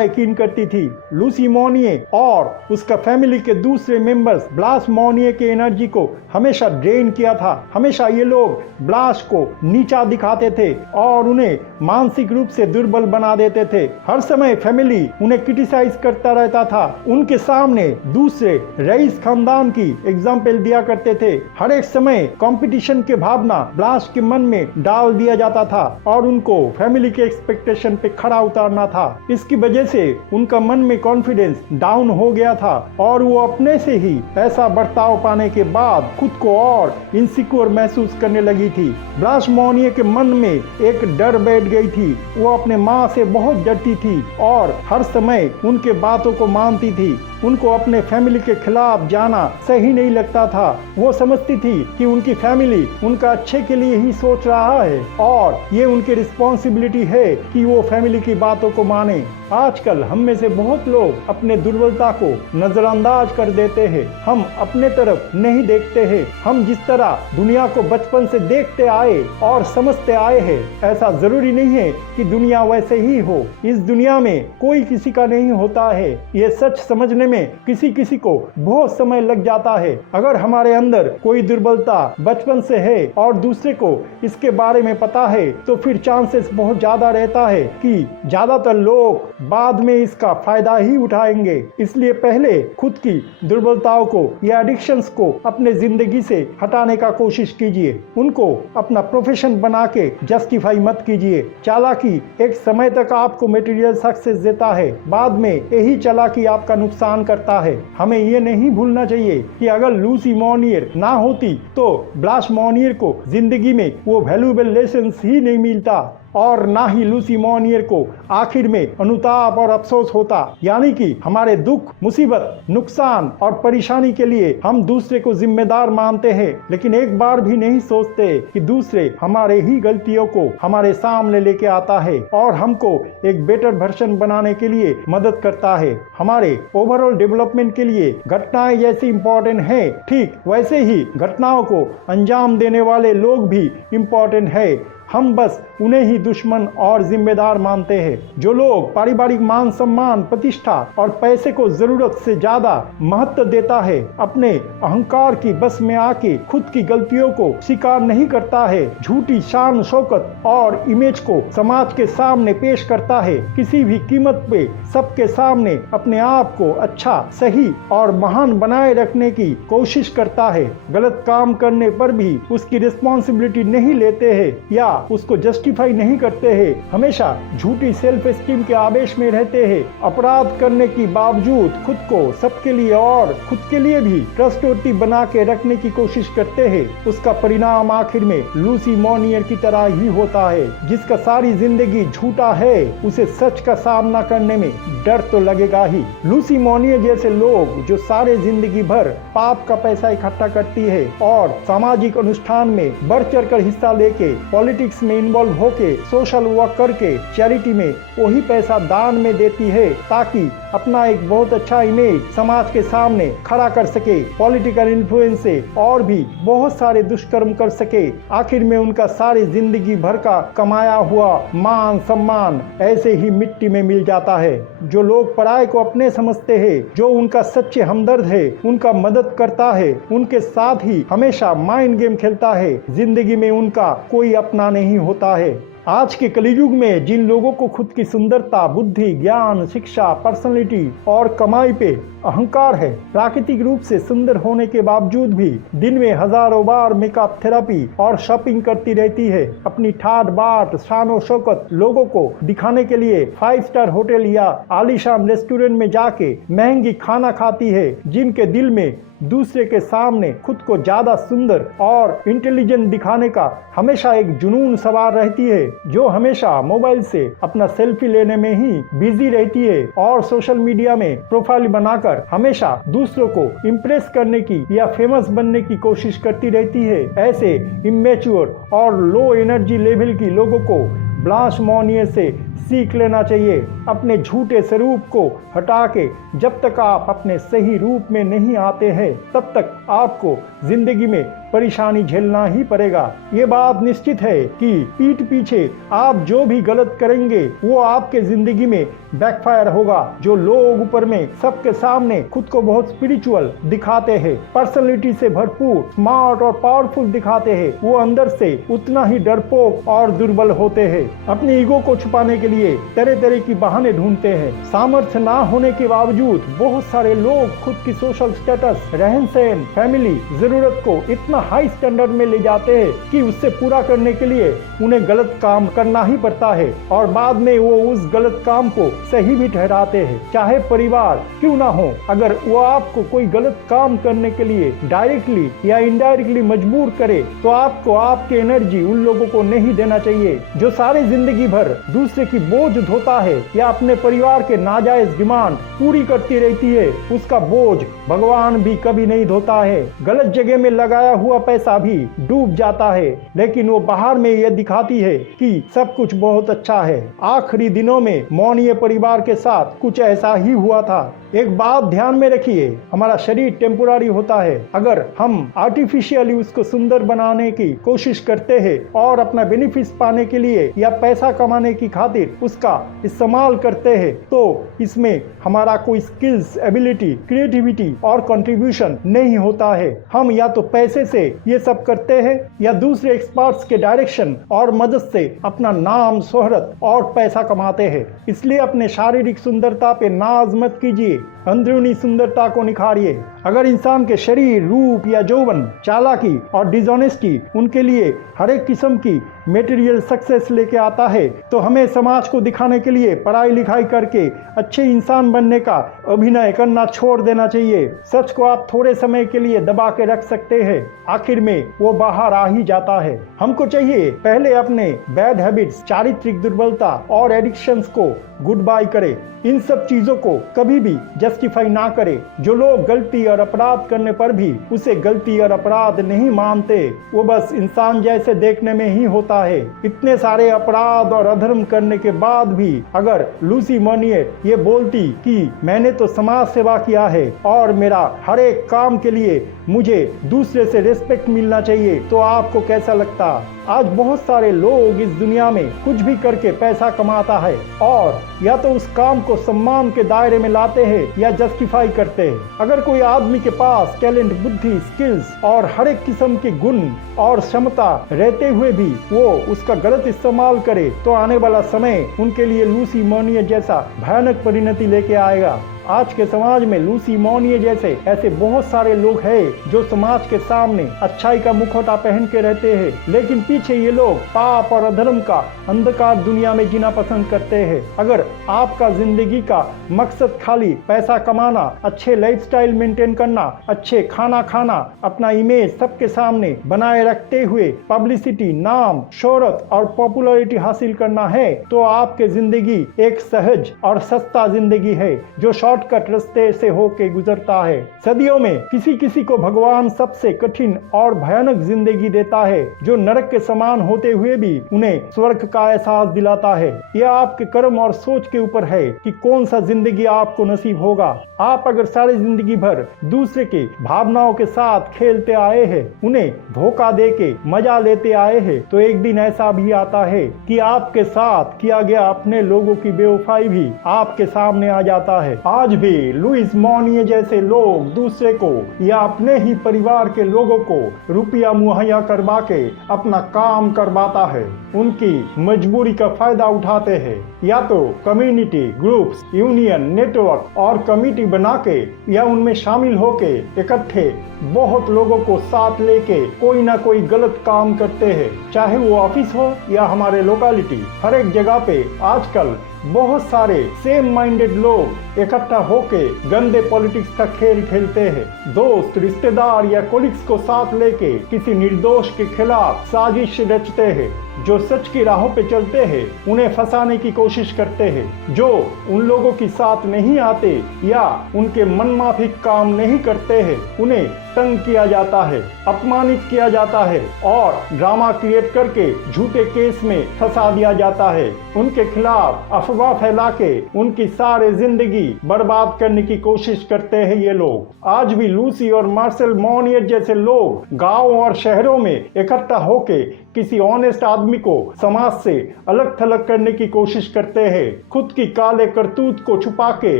यकीन करती थी। लूसी मोनिये और उसका फैमिली के दूसरे मेंबर्स ब्लास मोनिये के एनर्जी को हमेशा ड्रेन किया था। हमेशा ये लोग ब्लास को नीचा दिखाते थे और उन्हें मानसिक रूप से दुर्बल बना देते थे। हर समय फैमिली उन्हें क्रिटिसाइज करता रहता था। उनके सामने दूसरे रईस खानदान की एग्जाम्पल दिया करते थे। हर एक समय कंपटीशन के भावना ब्लास के मन में डाल दिया जाता था और उनको फैमिली के एक्सपेक्टेशन पे खड़ा उतारना था। इसकी वजह से उनका मन में कॉन्फिडेंस डाउन हो गया था और वो अपने से ही ऐसा बर्ताव पाने के बाद खुद को और इनसिक्योर महसूस करने लगी थी। ब्लास मोनिये के मन में एक डर बैठ गई थी। वो अपने माँ से बहुत डरती थी और हर समय उनके बातों को मानती थी। उनको अपने फैमिली के खिलाफ जाना सही नहीं लगता था। वो समझती थी कि उनकी फैमिली उनका अच्छे के लिए ही सोच रहा है और ये उनकी रिस्पॉन्सिबिलिटी है कि वो फैमिली की बातों को माने। आजकल हम में से बहुत लोग अपने दुर्बलता को नजरअंदाज कर देते हैं। हम अपने तरफ नहीं देखते हैं। हम जिस तरह दुनिया को बचपन से देखते आए और समझते आए हैं, ऐसा जरूरी नहीं है कि दुनिया वैसे ही हो। इस दुनिया में कोई किसी का नहीं होता है। ये सच समझने में किसी किसी को बहुत समय लग जाता है। अगर हमारे अंदर कोई दुर्बलता बचपन से है और दूसरे को इसके बारे में पता है, तो फिर चांसेस बहुत ज्यादा रहता है कि ज्यादातर लोग बाद में इसका फायदा ही उठाएंगे। इसलिए पहले खुद की दुर्बलताओं को या एडिक्शंस को अपने जिंदगी से हटाने का कोशिश कीजिए। उनको अपना प्रोफेशन बना के जस्टिफाई मत कीजिए। चालाकी एक समय तक आपको मटेरियल सक्सेस देता है, बाद में यही चालाकी आपका नुकसान करता है। हमें ये नहीं भूलना चाहिए कि अगर लूसी मोनिये ना होती तो ब्लास मोनिये को जिंदगी में वो वैल्यूएबल लेसन्स ही नहीं मिलता और ना ही लूसी मोनिये को आखिर में अनुताप और अफसोस होता। यानी कि हमारे दुख, मुसीबत, नुकसान और परेशानी के लिए हम दूसरे को जिम्मेदार मानते हैं, लेकिन एक बार भी नहीं सोचते कि दूसरे हमारे ही गलतियों को हमारे सामने लेके आता है और हमको एक बेटर वर्जन बनाने के लिए मदद करता है। हमारे ओवरऑल डेवलपमेंट के लिए घटनाएं जैसी इम्पोर्टेंट है, ठीक वैसे ही घटनाओं को अंजाम देने वाले लोग भी इम्पोर्टेंट है। हम बस उन्हें ही दुश्मन और जिम्मेदार मानते हैं। जो लोग पारिवारिक मान सम्मान, प्रतिष्ठा और पैसे को जरूरत से ज्यादा महत्व देता है, अपने अहंकार की बस में आके खुद की गलतियों को स्वीकार नहीं करता है, झूठी शान शौकत और इमेज को समाज के सामने पेश करता है, किसी भी कीमत पे सबके सामने अपने आप को अच्छा, सही और महान बनाए रखने की कोशिश करता है, गलत काम करने पर भी उसकी रिस्पॉन्सिबिलिटी नहीं लेते हैं या उसको जस्टिफाई नहीं करते हैं, हमेशा झूठी सेल्फ एस्टीम के आवेश में रहते हैं, अपराध करने की बावजूद खुद को सबके लिए और खुद के लिए भी ट्रस्टवर्दी बना के रखने की कोशिश करते हैं, उसका परिणाम आखिर में लूसी मोनिये की तरह ही होता है। जिसका सारी जिंदगी झूठा है, उसे सच का सामना करने में डर तो लगेगा ही। लूसी मोनिये जैसे लोग जो सारे जिंदगी भर पाप का पैसा इकट्ठा करती है और सामाजिक अनुष्ठान में बढ़ चढ़ कर हिस्सा लेके पॉलिटिक्स में इन्वॉल्व होके सोशल वर्क करके चैरिटी में वही पैसा दान में देती है ताकि अपना एक बहुत अच्छा इमेज समाज के सामने खड़ा कर सके, पॉलिटिकल इन्फ्लुएंस से और भी बहुत सारे दुष्कर्म कर सके। आखिर में उनका सारी जिंदगी भर का कमाया हुआ मान सम्मान ऐसे ही मिट्टी में मिल जाता है। जो लोग पराये को अपने समझते हैं, जो उनका सच्चे हमदर्द है, उनका मदद करता है, उनके साथ ही हमेशा माइंड गेम खेलता है, जिंदगी में उनका कोई अपना नहीं होता है। आज के कलयुग में जिन लोगों को खुद की सुंदरता, बुद्धि, ज्ञान, शिक्षा, पर्सनालिटी और कमाई पे अहंकार है, प्राकृतिक रूप से सुंदर होने के बावजूद भी दिन में हजारों बार मेकअप थेरेपी और शॉपिंग करती रहती है, अपनी ठाट बाट, शान और शौकत लोगों को दिखाने के लिए 5 स्टार होटल या आलीशान रेस्टोरेंट में जाके महंगी खाना खाती है, जिनके दिल में दूसरे के सामने खुद को ज्यादा सुंदर और इंटेलिजेंट दिखाने का हमेशा एक जुनून सवार रहती है, जो हमेशा मोबाइल से अपना सेल्फी लेने में ही बिजी रहती है और सोशल मीडिया में प्रोफाइल बनाकर हमेशा दूसरों को इम्प्रेस करने की या फेमस बनने की कोशिश करती रहती है। ऐसे इमेच्योर और लो एनर्जी लेवल की लोगों को ब्लांश मोनिये से सीख लेना चाहिए। अपने झूठे स्वरूप को हटा के जब तक आप अपने सही रूप में नहीं आते हैं, तब तक आपको जिंदगी में परेशानी झेलना ही पड़ेगा। ये बात निश्चित है कि पीठ पीछे आप जो भी गलत करेंगे वो आपके जिंदगी में बैकफायर होगा। जो लोग ऊपर में सबके सामने खुद को बहुत स्पिरिचुअल दिखाते हैं, पर्सनालिटी से भरपूर, स्मार्ट और पावरफुल दिखाते हैं, वो अंदर से उतना ही डरपोक और दुर्बल होते हैं। अपने ईगो को छुपाने के लिए तरह तरह की बहाने ढूंढते हैं। सामर्थ्य ना होने के बावजूद बहुत सारे लोग खुद की सोशल स्टेटस, रहन सहन, फैमिली जरूरत को इतना हाई स्टैंडर्ड में ले जाते हैं कि उससे पूरा करने के लिए उन्हें गलत काम करना ही पड़ता है और बाद में वो उस गलत काम को सही भी ठहराते हैं, चाहे परिवार क्यों ना हो। अगर वो आपको कोई गलत काम करने के लिए डायरेक्टली या इनडायरेक्टली मजबूर करे तो आपको आपकी एनर्जी उन लोगों को नहीं देना चाहिए। जो सारी जिंदगी भर दूसरे की बोझ ढोता है या अपने परिवार के नाजायज डिमांड पूरी करती रहती है, उसका बोझ भगवान भी कभी नहीं धोता है। गलत जगह में लगाया हुआ पैसा भी डूब जाता है, लेकिन वो बाहर में यह दिखाती है कि सब कुछ बहुत अच्छा है। आखिरी दिनों में मौनिया परिवार के साथ कुछ ऐसा ही हुआ था। एक बात ध्यान में रखिए, हमारा शरीर टेम्पोररी होता है। अगर हम आर्टिफिशियली उसको सुंदर बनाने की कोशिश करते हैं और अपना बेनिफिट पाने के लिए या पैसा कमाने की खातिर उसका इस्तेमाल करते हैं, तो इसमें हमारा कोई स्किल्स, एबिलिटी, क्रिएटिविटी और कंट्रीब्यूशन नहीं होता है। हम या तो पैसे से ये सब करते हैं या दूसरे एक्सपर्ट्स के डायरेक्शन और मदद से अपना नाम, शोहरत और पैसा कमाते हैं। इसलिए अपने शारीरिक सुंदरता पे नाज मत कीजिए, अंदरूनी सुंदरता को निखारिए। अगर इंसान के शरीर, रूप या यौवन, चालाकी और डिसऑनेस्टी उनके लिए हर एक किस्म की मेटेरियल सक्सेस लेके आता है, तो हमें समाज को दिखाने के लिए पढ़ाई लिखाई करके अच्छे इंसान बनने का अभिनय करना छोड़ देना चाहिए। सच को आप थोड़े समय के लिए दबा के रख सकते हैं, आखिर में वो बाहर आ ही जाता है। हमको चाहिए पहले अपने बैड हैबिट्स, चारित्रिक दुर्बलता और एडिक्शंस को गुड बाय करें। इन सब चीजों को कभी भी जस्टिफाई ना करें। जो लोग गलती और अपराध करने पर भी उसे गलती और अपराध नहीं मानते, वो बस इंसान जैसे देखने में ही होता है। इतने सारे अपराध और अधर्म करने के बाद भी अगर लूसी मोनिये ये बोलती कि मैंने तो समाज सेवा किया है और मेरा हर एक काम के लिए मुझे दूसरे से रिस्पेक्ट मिलना चाहिए, तो आपको कैसा लगता? आज बहुत सारे लोग इस दुनिया में कुछ भी करके पैसा कमाता है और या तो उस काम को सम्मान के दायरे में लाते हैं या जस्टिफाई करते हैं। अगर कोई आदमी के पास टैलेंट, बुद्धि, स्किल्स और हर एक किस्म के गुण और क्षमता रहते हुए भी वो उसका गलत इस्तेमाल करे, तो आने वाला समय उनके लिए लूसी मोनिये जैसा भयानक परिणति लेके आएगा। आज के समाज में लूसी मोनिये जैसे ऐसे बहुत सारे लोग हैं जो समाज के सामने अच्छाई का मुखौटा पहन के रहते हैं, लेकिन पीछे ये लोग पाप और अधर्म का अंधकार दुनिया में जीना पसंद करते हैं। अगर आपका जिंदगी का मकसद खाली पैसा कमाना, अच्छे लाइफस्टाइल मेंटेन करना, अच्छे खाना खाना, अपना इमेज सबके सामने बनाए रखते हुए पब्लिसिटी, नाम, शोहरत और पॉपुलैरिटी हासिल करना है, तो आपके जिंदगी एक सहज और सस्ता जिंदगी है जो शॉर्टकट रास्ते से होके गुजरता है। सदियों में किसी किसी को भगवान सबसे कठिन और भयानक जिंदगी देता है, जो नरक के समान होते हुए भी उन्हें स्वर्ग का एहसास दिलाता है। यह आपके कर्म और सोच के ऊपर है कि कौन सा जिंदगी आपको नसीब होगा। आप अगर सारी जिंदगी भर दूसरे के भावनाओं के साथ खेलते आए हैं, उन्हें धोखा देके मजा लेते आए हैं, तो एक दिन ऐसा भी आता है कि आपके साथ किया गया अपने लोगों की बेवफाई भी आपके सामने आ जाता है। आज भी लुइस मॉनिए जैसे लोग दूसरे को या अपने ही परिवार के लोगों को रुपया मुहैया करवा के अपना काम करवाता है, उनकी मजबूरी का फायदा उठाते हैं। या तो कम्युनिटी ग्रुप्स, यूनियन, नेटवर्क और कमेटी बना के या उनमें शामिल होके इकट्ठे बहुत लोगों को साथ लेके कोई ना कोई गलत काम करते हैं, चाहे वो ऑफिस हो या हमारे लोकेलिटी। हर एक जगह पे आजकल बहुत सारे सेम माइंडेड लोग इकट्ठा होके गंदे पॉलिटिक्स का खेल खेलते हैं। दोस्त, रिश्तेदार या कोलिग्स को साथ लेके किसी निर्दोष के खिलाफ साजिश रचते हैं। जो सच की राहों पे चलते हैं उन्हें फंसाने की कोशिश करते हैं। जो उन लोगों के साथ नहीं आते या उनके मनमाफिक काम नहीं करते हैं उन्हें तंग किया जाता है, अपमानित किया जाता है और ड्रामा क्रिएट करके झूठे केस में फंसा दिया जाता है। उनके खिलाफ अफवाह फैला के उनकी सारी जिंदगी बर्बाद करने की कोशिश करते हैं ये लोग। आज भी लूसी और मार्सेल मॉनियर जैसे लोग गाँव और शहरों में इकट्ठा होके किसी ऑनेस्ट आदमी को समाज से अलग थलग करने की कोशिश करते हैं। खुद की काले करतूत को छुपा के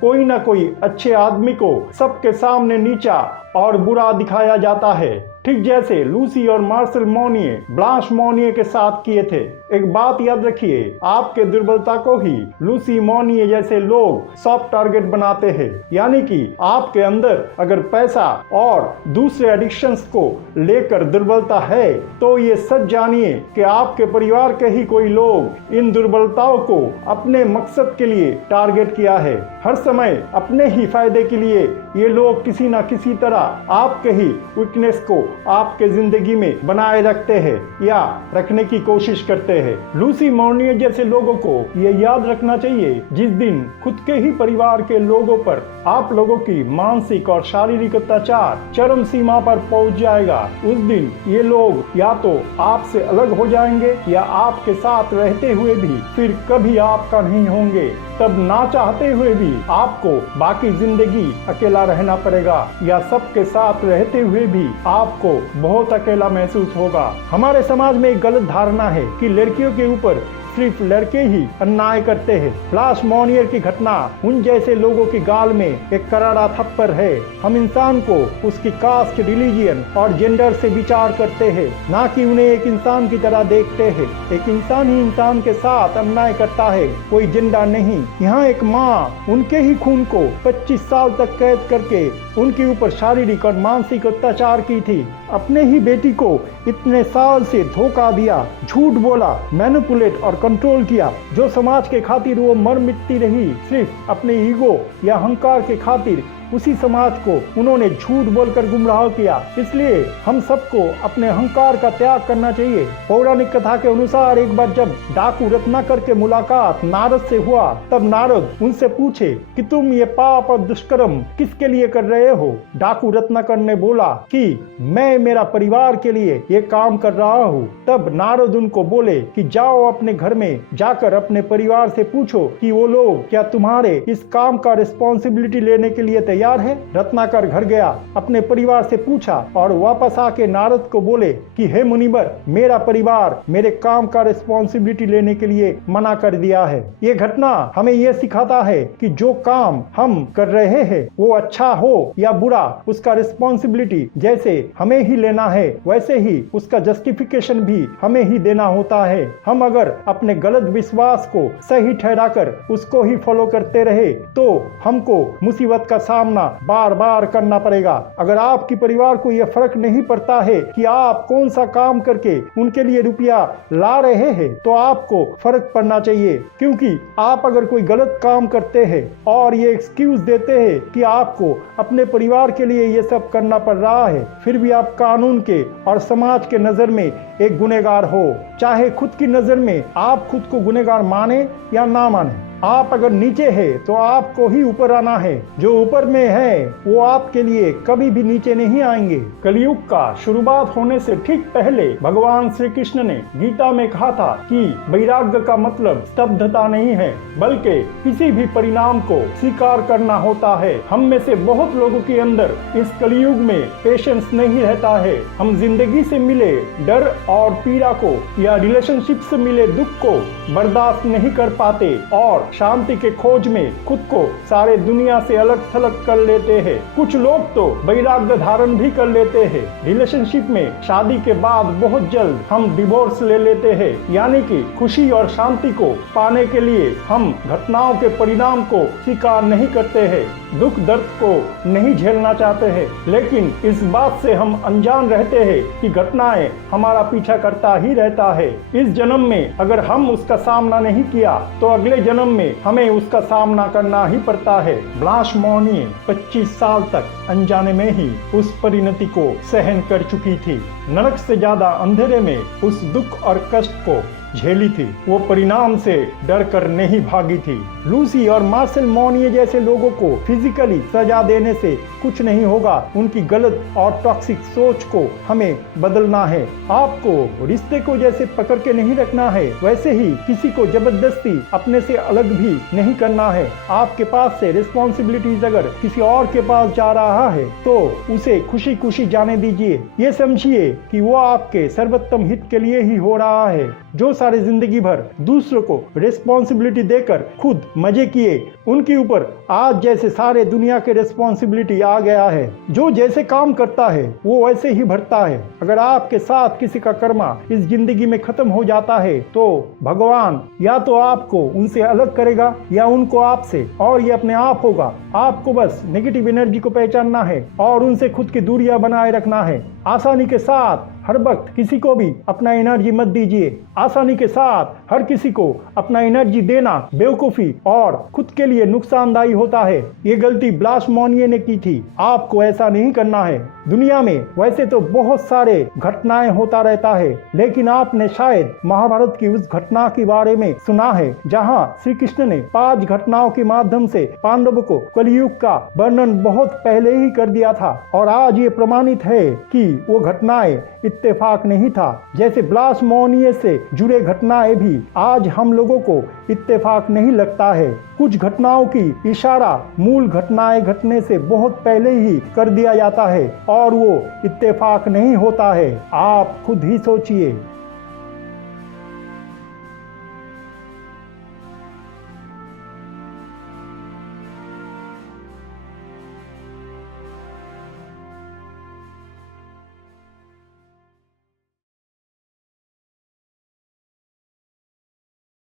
कोई ना कोई अच्छे आदमी को सबके सामने नीचा और बुरा दिखाया जाता है, ठीक जैसे लूसी और मार्सेल मॉनिए ब्लांश मॉनिए के साथ किए थे। एक बात याद रखिए, आपके दुर्बलता को ही लूसी मॉनिए जैसे लोग सॉफ्ट टारगेट बनाते हैं। यानी कि आपके अंदर अगर पैसा और दूसरे एडिक्शंस को लेकर दुर्बलता है तो ये सच जानिए कि आपके परिवार के ही कोई लोग इन दुर्बलताओं को अपने मकसद के लिए टारगेट किया है। हर समय अपने ही फायदे के लिए ये लोग किसी न किसी तरह आपके ही वीकनेस को आपके जिंदगी में बनाए रखते हैं या रखने की कोशिश करते हैं। लूसी मॉनिए जैसे लोगों को ये याद रखना चाहिए, जिस दिन खुद के ही परिवार के लोगों पर आप लोगों की मानसिक और शारीरिक अत्याचार चरम सीमा पर पहुंच जाएगा, उस दिन ये लोग या तो आपसे अलग हो जाएंगे या आपके साथ रहते हुए भी फिर कभी आपका नहीं होंगे। तब ना चाहते हुए भी आपको बाकी जिंदगी अकेला रहना पड़ेगा या सबके साथ रहते हुए भी आपको बहुत अकेला महसूस होगा। हमारे समाज में एक गलत धारणा है कि लड़कियों के ऊपर सिर्फ लड़के ही अन्याय करते हैं। ब्लांश मॉनियर की घटना उन जैसे लोगों की गाल में एक करारा थप्पड़ है। हम इंसान को उसकी कास्ट, रिलीजियन और जेंडर से विचार करते हैं, ना कि उन्हें एक इंसान की तरह देखते हैं। एक इंसान ही इंसान के साथ अन्याय करता है, कोई जेंडर नहीं। यहाँ एक माँ उनके ही खून को 25 साल तक कैद करके उनके ऊपर शारीरिक और मानसिक अत्याचार की थी। अपने ही बेटी को इतने साल से धोखा दिया, झूठ बोला, मैनिपुलेट और कंट्रोल किया। जो समाज के खातिर वो मर मिटती रही, सिर्फ अपने ईगो या अहंकार के खातिर उसी समाज को उन्होंने झूठ बोलकर गुमराह किया। इसलिए हम सबको अपने अहंकार का त्याग करना चाहिए। पौराणिक कथा के अनुसार एक बार जब डाकू रत्नाकर के मुलाकात नारद से हुआ, तब नारद उनसे पूछे कि तुम ये पाप और दुष्कर्म किसके लिए कर रहे हो। डाकू रत्नाकर ने बोला कि मैं मेरा परिवार के लिए ये काम कर रहा हूँ। तब नारद उनको बोले कि जाओ अपने घर में जाकर अपने परिवार से पूछो कि वो लोग क्या तुम्हारे इस काम का रिस्पॉन्सिबिलिटी लेने के लिए तैयार है। रत्नाकर घर गया, अपने परिवार से पूछा और वापस आके नारद को बोले कि हे मुनिवर, मेरा परिवार मेरे काम का रिस्पॉन्सिबिलिटी लेने के लिए मना कर दिया है। ये घटना हमें ये सिखाता है कि जो काम हम कर रहे हैं वो अच्छा हो या बुरा, उसका रिस्पॉन्सिबिलिटी जैसे हमें ही लेना है वैसे ही उसका जस्टिफिकेशन भी हमें ही देना होता है। हम अगर अपने गलत विश्वास को सही ठहराकर उसको ही फॉलो करते रहे तो हमको मुसीबत का सामना बार बार करना पड़ेगा। अगर आपकी परिवार को यह फर्क नहीं पड़ता है कि आप कौन सा काम करके उनके लिए रुपया ला रहे हैं, तो आपको फर्क पड़ना चाहिए। क्योंकि आप अगर कोई गलत काम करते हैं और ये एक्सक्यूज देते हैं कि आपको अपने परिवार के लिए ये सब करना पड़ रहा है, फिर भी आप कानून के और समाज के नजर में एक गुनहगार हो। चाहे खुद की नजर में आप खुद को गुनहगार माने या ना माने, आप अगर नीचे है तो आपको ही ऊपर आना है। जो ऊपर में है वो आपके लिए कभी भी नीचे नहीं आएंगे। कलयुग का शुरुआत होने से ठीक पहले भगवान श्री कृष्ण ने गीता में कहा था कि वैराग्य का मतलब स्तब्धता नहीं है, बल्कि किसी भी परिणाम को स्वीकार करना होता है। हम में से बहुत लोगों के अंदर इस कलयुग में पेशेंस नहीं रहता है। हम जिंदगी से मिले डर और पीड़ा को या रिलेशनशिप से मिले दुख को बर्दाश्त नहीं कर पाते और शांति के खोज में खुद को सारे दुनिया से अलग थलग कर लेते हैं। कुछ लोग तो वैराग्य धारण भी कर लेते हैं। रिलेशनशिप में शादी के बाद बहुत जल्द हम डिवोर्स ले लेते हैं, यानी कि खुशी और शांति को पाने के लिए हम घटनाओं के परिणाम को स्वीकार नहीं करते हैं, दुख दर्द को नहीं झेलना चाहते हैं। लेकिन इस बात से हम अनजान रहते हैं कि घटनाएं हमारा पीछा करता ही रहता है। इस जन्म में अगर हम उसका सामना नहीं किया तो अगले जन्म में हमें उसका सामना करना ही पड़ता है। ब्लांश मोनिये 25 साल तक अनजाने में ही उस परिणति को सहन कर चुकी थी। नरक से ज्यादा अंधेरे में उस दुख और कष्ट को झेली थी। वो परिणाम से डर कर नहीं भागी थी। लूसी और मार्शल मोनिये जैसे लोगों को फिजिकली सजा देने से कुछ नहीं होगा। उनकी गलत और टॉक्सिक सोच को हमें बदलना है। आपको रिश्ते को जैसे पकड़ के नहीं रखना है, वैसे ही किसी को जबरदस्ती अपने से अलग भी नहीं करना है। आपके पास से रिस्पॉन्सिबिलिटीज अगर किसी और के पास जा रहा है तो उसे खुशी खुशी जाने दीजिए। ये समझिए कि वो आपके सर्वोत्तम हित के लिए ही हो रहा है। जो सारे जिंदगी भर दूसरों को रिस्पॉन्सिबिलिटी देकर खुद मजे किए, उनके ऊपर आज जैसे सारे दुनिया के रिस्पॉन्सिबिलिटी आ गया है। जो जैसे काम करता है वो वैसे ही भरता है। अगर आपके साथ किसी का कर्मा इस जिंदगी में खत्म हो जाता है तो भगवान या तो आपको उनसे अलग करेगा या उनको आपसे, और ये अपने आप होगा। आपको बस नेगेटिव एनर्जी को पहचानना है और उनसे खुद की दूरियां बनाए रखना है। आसानी के साथ हर वक्त किसी को भी अपना एनर्जी मत दीजिए। आसानी के साथ हर किसी को अपना एनर्जी देना बेवकूफी और खुद के लिए नुकसानदायी होता है। ये गलती ब्लांश मोनिये ने की थी। आपको ऐसा नहीं करना है। दुनिया में वैसे तो बहुत सारे घटनाएं होता रहता है, लेकिन आपने शायद महाभारत की उस घटना के बारे में सुना है जहां श्री कृष्ण ने 5 घटनाओं के माध्यम से पांडवों को कलयुग का वर्णन बहुत पहले ही कर दिया था। और आज ये प्रमाणित है कि वो घटनाएं इत्तेफाक नहीं था। जैसे ब्लांश मोनिये से जुड़े घटनाएं भी आज हम लोगों को इत्तेफाक नहीं लगता है। कुछ घटनाओं की इशारा मूल घटनाएं घटने से बहुत पहले ही कर दिया जाता है और वो इत्तेफाक नहीं होता है। आप खुद ही सोचिए।